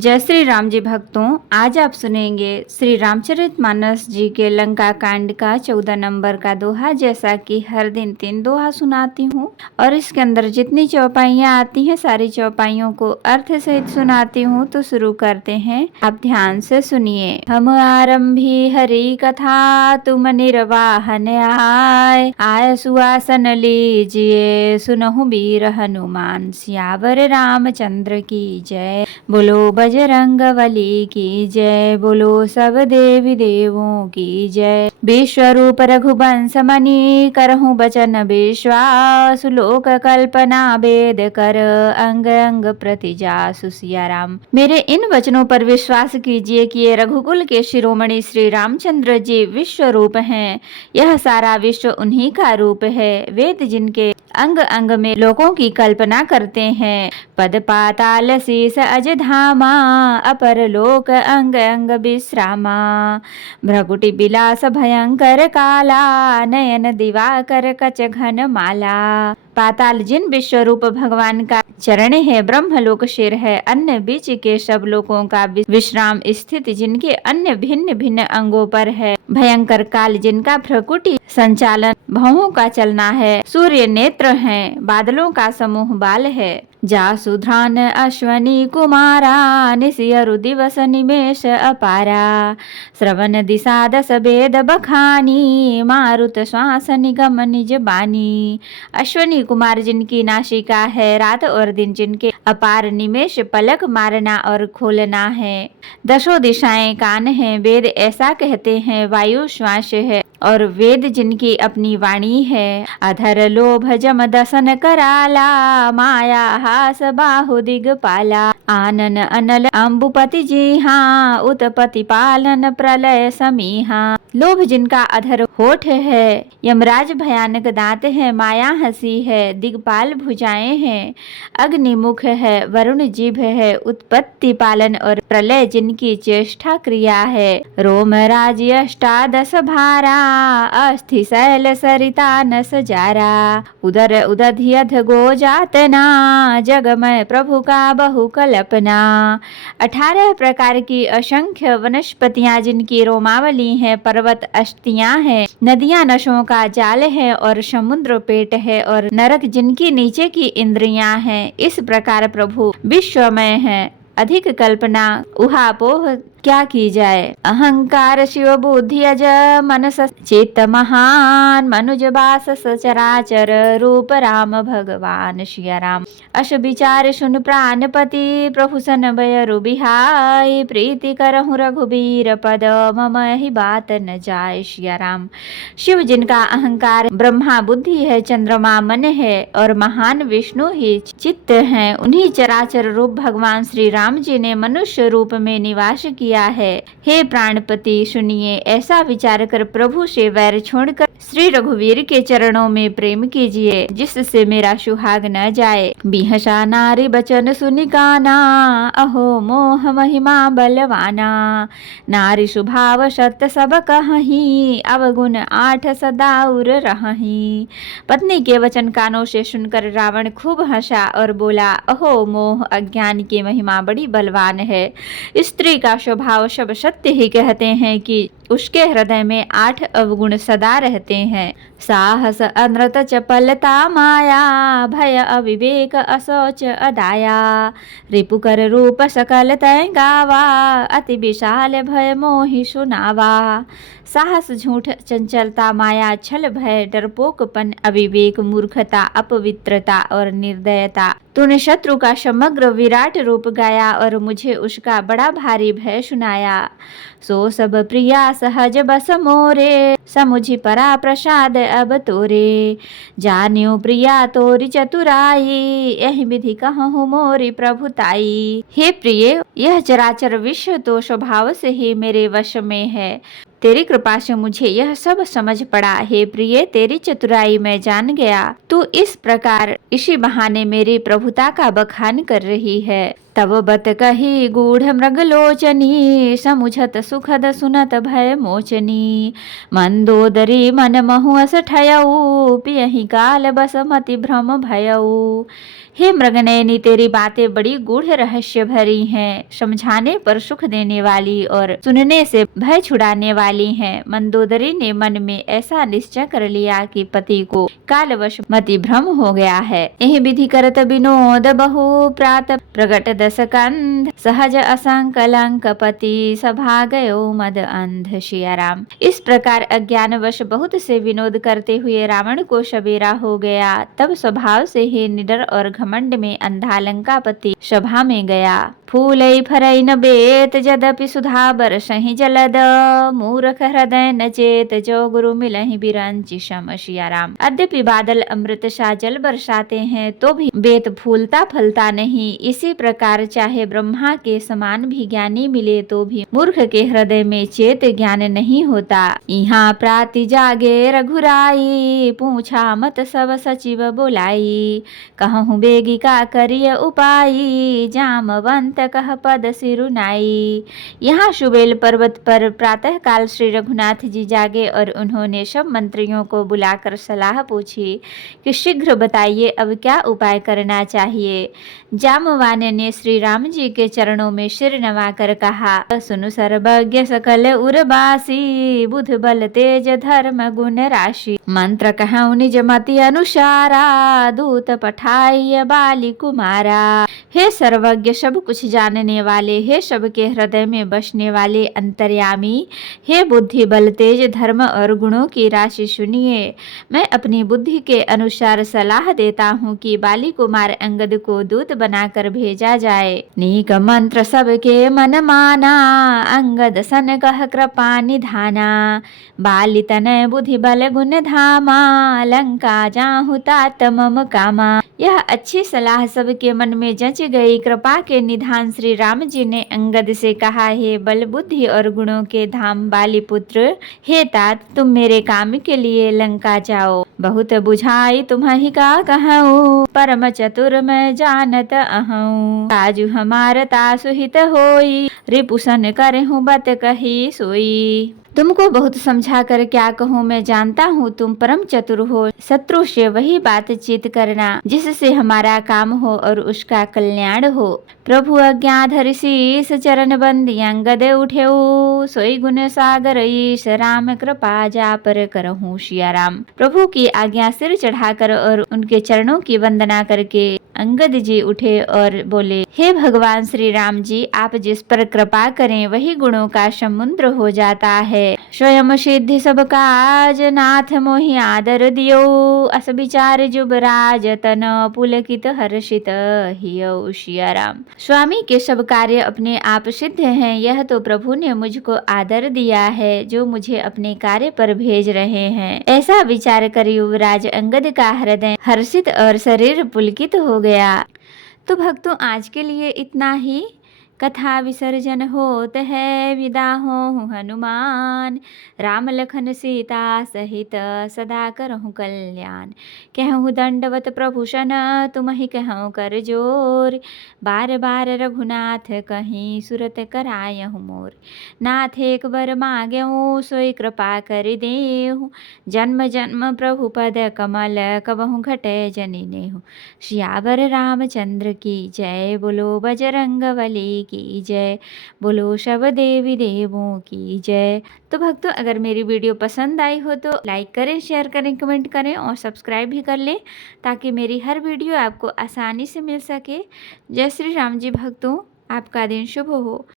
जय श्री राम जी भक्तों, आज आप सुनेंगे श्री रामचरितमानस जी के लंका कांड का 14 नंबर का दोहा। जैसा कि हर दिन 3 दोहा सुनाती हूँ और इसके अंदर जितनी चौपाइयाँ आती हैं सारी चौपाइयों को अर्थ सहित सुनाती हूँ। तो शुरू करते हैं, आप ध्यान से सुनिए। हम आरंभी हरि कथा, तुम निर्वाहन आय सुआसन लीजिए, सुनहु वीर हनुमान सियावर रामचंद्र की जय। बोलो बजरंग बली की जय, बोलो सब देवी देवों की जय। विश्वरूप रघुवंश मणि, करहु बचन विश्वास, लोक कल्पना वेद कर, अंग अंग प्रति जासु सिया राम। मेरे इन वचनों पर विश्वास कीजिए कि ये रघुकुल के शिरोमणि श्री रामचंद्र जी विश्व रूप हैं। यह सारा विश्व उन्हीं का रूप है। वेद जिनके अंग अंग में लोकों की कल्पना करते हैं। पद पाताल शीस अज धामा, अपर लोक अंग अंग विश्रामा। भ्रकुटि बिलास भयंकर काला, नयन दिवाकर कच घन माला। पाताल जिन विश्वरूप भगवान का चरण है, ब्रह्मलोक शिर है, अन्य बीच के सब लोकों का विश्राम स्थित जिनके अन्य भिन्न भिन्न अंगों पर है। भयंकर काल जिनका भ्रकुटि संचालन भवों का चलना है। सूर्य नेत्र हैं, बादलों का समूह बाल है। जासुध्रान अश्वनी कुमारा, निशियरु दिवस निमेष अपारा। श्रवण दिशा दस वेद बखानी, मारुत श्वास निगम निज बानी। अश्वनी कुमार जिनकी नासिका है, रात और दिन जिनके अपार निमेष पलक मारना और खोलना है। दसों दिशाएं कान हैं, वेद ऐसा कहते हैं, वायु श्वास है और वेद जिनकी अपनी वाणी है। अधर लोभ जम दसन कराला, माया हास बाहु दिगपाला। आनन अनल अम्बुपति जी हाँ, उत्पत्ति पालन प्रलय समीहा। लोभ जिनका अधर होठ है, यमराज भयानक दांत है, माया हंसी है, दिगपाल भुजाएं हैं, अग्निमुख है, वरुण जिभ है, उत्पत्ति पालन और प्रलय जिनकी चेष्टा क्रिया है। रोम राज अष्टादश भारा, अस्थि शैल सरिता नस जारा। उदर उदधियध गो जातना, जगमय प्रभु का बहु कल्पना। 18 प्रकार की असंख्य वनस्पतियां जिनकी रोमावली है, पर्वत अस्थियां हैं, नदियां नशों का जाल है और समुद्र पेट है, और नरक जिनकी नीचे की इंद्रियां हैं। इस प्रकार प्रभु विश्वमय है, अधिक कल्पना उहापोह क्या की जाए। अहंकार शिव बुद्धि अज मनस चित्त महान, मनुज बास सचराचर, रूप राम भगवान सिया राम। अश विचार सुन प्राणपति, प्रभु सन भयरु बिहाई, प्रीति करहु रघुबीर पद, मम ही बात न जाय सिया राम। शिव जिनका अहंकार ब्रह्मा बुद्धि है, चंद्रमा मन है और महान विष्णु ही चित्त है, उन्हीं चराचर रूप भगवान श्री राम जी ने मनुष्य रूप में निवास किया है। हे प्राणपति सुनिए, ऐसा विचार कर प्रभु से वैर छोड़कर श्री रघुवीर के चरणों में प्रेम कीजिए, जिससे मेरा सुहाग न जाए। बिहसा नारी बचन सुनिकाना, अहो मोह महिमा बलवाना। नारी स्वभाव सत्य सब कहही, अवगुण 8 सदा उर रहही। पत्नी के वचन कानों से सुनकर रावण खूब हंसा और बोला, अहो मोह, अज्ञान की महिमा बड़ी बलवान है। स्त्री का स्वभाव सब सत्य ही कहते हैं कि उसके हृदय में 8 अवगुण सदा रहते हैं। साहस अनृत चपलता माया, भय अविवेक असोच अदाया। रिपुकर रूप सकल तय गावा, अति विशाल भय मोहि सुनावा। साहस, झूठ, चंचलता, माया, छल, भय, डरपोकपन, अविवेक, मूर्खता, अपवित्रता और निर्दयता। तूने शत्रु का समग्र विराट रूप गाया और मुझे उसका बड़ा भारी भय सुनाया। सो सब प्रिया सहज बस मोरे, समुझि परा प्रसाद अब तोरे। जान्यो प्रिया तोरी चतुराई, यही विधि कहूँ मोरी प्रभुताई। हे प्रिय, यह चराचर विश्व तो स्वभाव से ही मेरे वश में है, तेरी कृपा से मुझे यह सब समझ पड़ा। हे प्रिय, तेरी चतुराई मैं जान गया। तू इस प्रकार इसी बहाने मेरी प्रभुता का बखान कर रही है। तब बत कही गूढ़ मृगलोचनी, समुझत सुखद सुनत भय मोचनी। मंदोदरी मन महु अस ठयऊ, पियहि काल बस मति भ्रम भयऊ। हे मृगनयनी, तेरी बातें बड़ी गूढ़ रहस्य भरी हैं, समझाने पर सुख देने वाली और सुनने से भय छुड़ाने वाली हैं। मंदोदरी ने मन में ऐसा निश्चय कर लिया कि पति को कालवश मति भ्रम हो गया है। यही विधि करत विनोद बहु प्रात प्रगट दस कंध, सहज असंकलंक पति सभा गयो मद अंध। सियाराम। इस प्रकार अज्ञानवश बहुत से विनोद करते हुए रावण को सबेरा हो गया। तब स्वभाव से ही निडर और घमंड में अंधा लंकापति सभा में गया। फूलई फरई न बेत यद्यपि सुधा बरसहि जलद, मूर्ख हृदय न चेत जो गुरु मिलहि बिरंचि सम। सियाराम। यद्यपि बादल अमृत सा जल बरसाते हैं तो भी बेत फूलता फलता नहीं, इसी प्रकार चाहे ब्रह्मा के समान भी ज्ञानी मिले तो भी मूर्ख के हृदय में चेत ज्ञान नहीं होता। यहाँ प्राति जागे रघुराई, पूछा मत सब सचिव बोलाई, कहूँ बेगी का करिय उपाई, जामवंत कह पद सिरुनाई। यहाँ सुबेल पर्वत पर प्रातः काल श्री रघुनाथ जी जागे और उन्होंने सब मंत्रियों को बुलाकर सलाह पूछी कि शीघ्र बताइए अब क्या उपाय करना चाहिए। जामवान ने श्री राम जी के चरणों में सिर नवाकर कहा, सुनु सर्वज्ञ सकल उर्वासी, बुध बल तेज धर्म गुण राशि, मंत्र कहूँ निज मति अनुसारा, दूत पठाई बाली कुमारा। हे सर्वज्ञ, सब कुछ जानने वाले, हे सबके हृदय में बसने वाले अंतर्यामी, हे बुद्धि बल तेज धर्म और गुणों की राशि, सुनिए। मैं अपनी बुद्धि के अनुसार सलाह देता हूँ कि बाली कुमार अंगद को दूत बनाकर भेजा जाए। नीक मंत्र सबके मन माना, अंगद सन कह कृपा निधाना, बाली तनय बुद्धि बल गुण धामा, लंका जाहु तात मम कामा। यह अच्छी सलाह सबके मन में जच गई। कृपा के निधान श्री राम जी ने अंगद से कहा, हे बल बुद्धि और गुणों के धाम बाली पुत्र, हे तात, तुम मेरे काम के लिए लंका जाओ। बहुत बुझाई तुम्हि का कहूँ, परम चतुर मैं जानत अहूँ, काजू हमार तासु हित होई, रिपुसन करहूँ बत कही सोई। तुमको बहुत समझा कर क्या कहूँ, मैं जानता हूँ तुम परम चतुर हो। शत्रु से वही बातचीत करना जिससे हमारा काम हो और उसका कल्याण हो। प्रभु अज्ञाधर शीस चरण बंदी अंगद उठेऊ, सोई गुण सागर ईश, राम कृपा जा पर करहूँ। सियाराम। प्रभु की आज्ञा सिर चढ़ाकर और उनके चरणों की वंदना करके अंगद जी उठे और बोले, हे भगवान श्री राम जी, आप जिस पर कृपा करें वही गुणों का समुद्र हो जाता है। स्वयं सिद्धि सब काज, नाथ मोहि आदर दियो, अस विचार जुबराज, तन पुलकित हर्षित हियो। सियाराम। स्वामी के सब कार्य अपने आप सिद्ध हैं, यह तो प्रभु ने मुझको आदर दिया है जो मुझे अपने कार्य पर भेज रहे हैं। ऐसा विचार कर युवराज अंगद का हृदय हर्षित और शरीर पुलकित हो गया। तो भक्तों, आज के लिए इतना ही। कथा विसर्जन होत है, विदा हो हनुमान, राम लखन सीता सहित सदा करहु कल्याण। कहूँ दंडवत प्रभु सन, तुमहि कहूँ कर जोर, बार बार रघुनाथ कहीं सुरत करायहु मोर। नाथ एक बर मांगेहूँ, सोई कृपा कर देहु, जन्म जन्म प्रभु पद कमल, कबहु घटे जनि नेहु। सियावर रामचंद्र की जय, बोलो बजरंगबली की जय, बोलो सब देवी देवों की जय। तो भक्तों, अगर मेरी वीडियो पसंद आई हो तो लाइक करें, शेयर करें, कमेंट करें और सब्सक्राइब भी कर लें ताकि मेरी हर वीडियो आपको आसानी से मिल सके। जय श्री राम जी। भक्तों, आपका दिन शुभ हो।